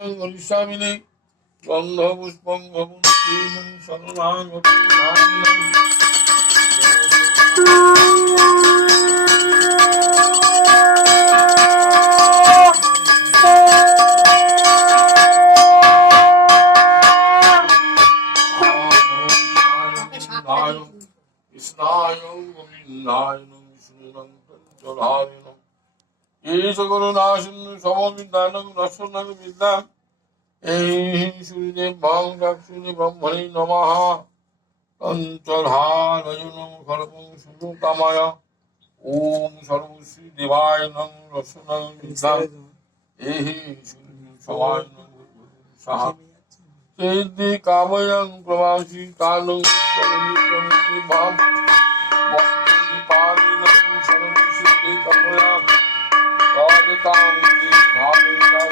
গরিষ্যামিনে গন্ধপুষ্পং ভবন্তীং শরণাগতং ভাবিনং কৃষ্ণায় গোবিন্দায় বিষ্ণুনং পঞ্চধারিণং ঈশ করুণাসিন্ধু সমবিদ্যানং রসনং বিদ্যা এই সূর্যদেব ভং চক্ষুরে ব্রহ্মণে নমঃ পঞ্চধারয়নং সর্বং সুকামায় ওম সর্বশ্রী দেবায় নং রসনং বিদ্যা এই সূর্য সবায় নং সাহা চেদি কাময়ং প্রবাসী কালং প্রণীতি ভাব ভক্তি পালিনং সর্বশ্রী কাময়া রাধিকাঙ্গি ভাবিকা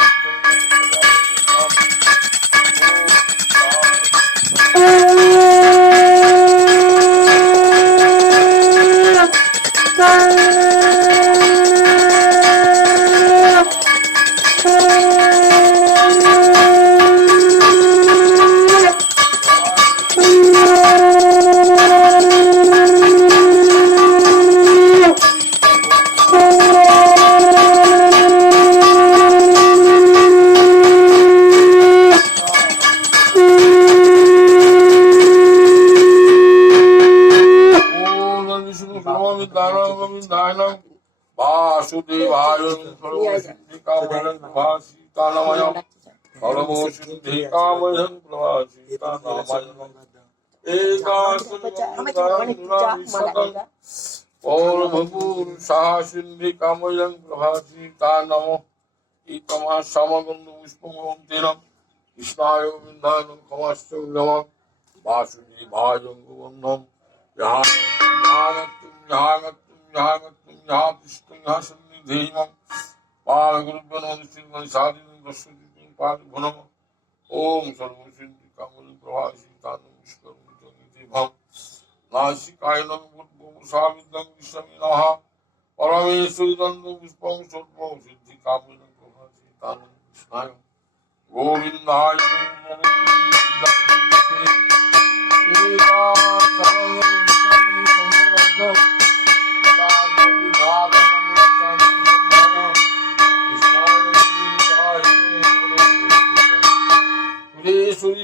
वासुदेवाय सर्वसिद्धिकामयं प्रभासितानमय सर्वसिद्धिकामयं प्रभासितानमय एकासनमं पौर्वपुरुषासिद्धिकामयं प्रभासितानमो एकमा समगन्धपुष्पमवन्तेन कृष्णाय गोविन्दाय नमः वासुदेवाय गोविन्दं सन्निधेयं पालगुरुभ्यो नमः साधिनं दर्शनं पालगुणं ओम सर्वसिद्धिकामयं प्रभासितानं नासिकायनं बुद्धिसाविदं विषमिनः परमेश्वरं पुष्पं सर्वं सिद्धिकामयं प्रभासितानं कृष्णाय गोविन्दाय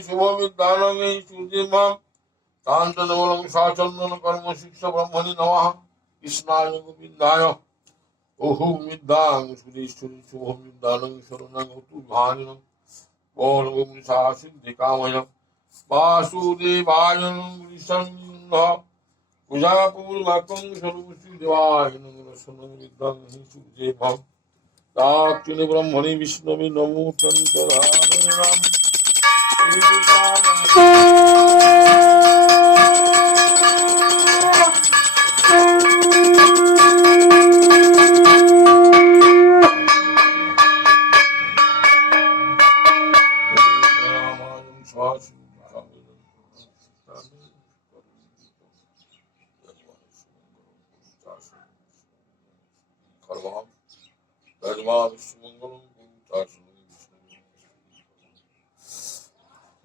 शुभविद्यालये सूर्यमां शान्तनवलं साचन्दन कर्म शिक्षा ब्रह्मणि नमः कृष्णाय गोविन्दाय ओहु विद्यां सुरेश्वरी शुभविद्यालयं शरणं तु भानिनं पौर्वपुरुषा सिद्धिकामयं वासुदेवाय नमः पूजापूर्वकं सर्वश्रीदेवाय नमः विद्यां सूर्यमां दाक्षिणे ब्रह्मणि विष्णवे नमो तन्त्राणाम्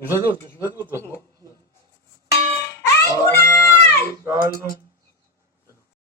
Sudah tuh.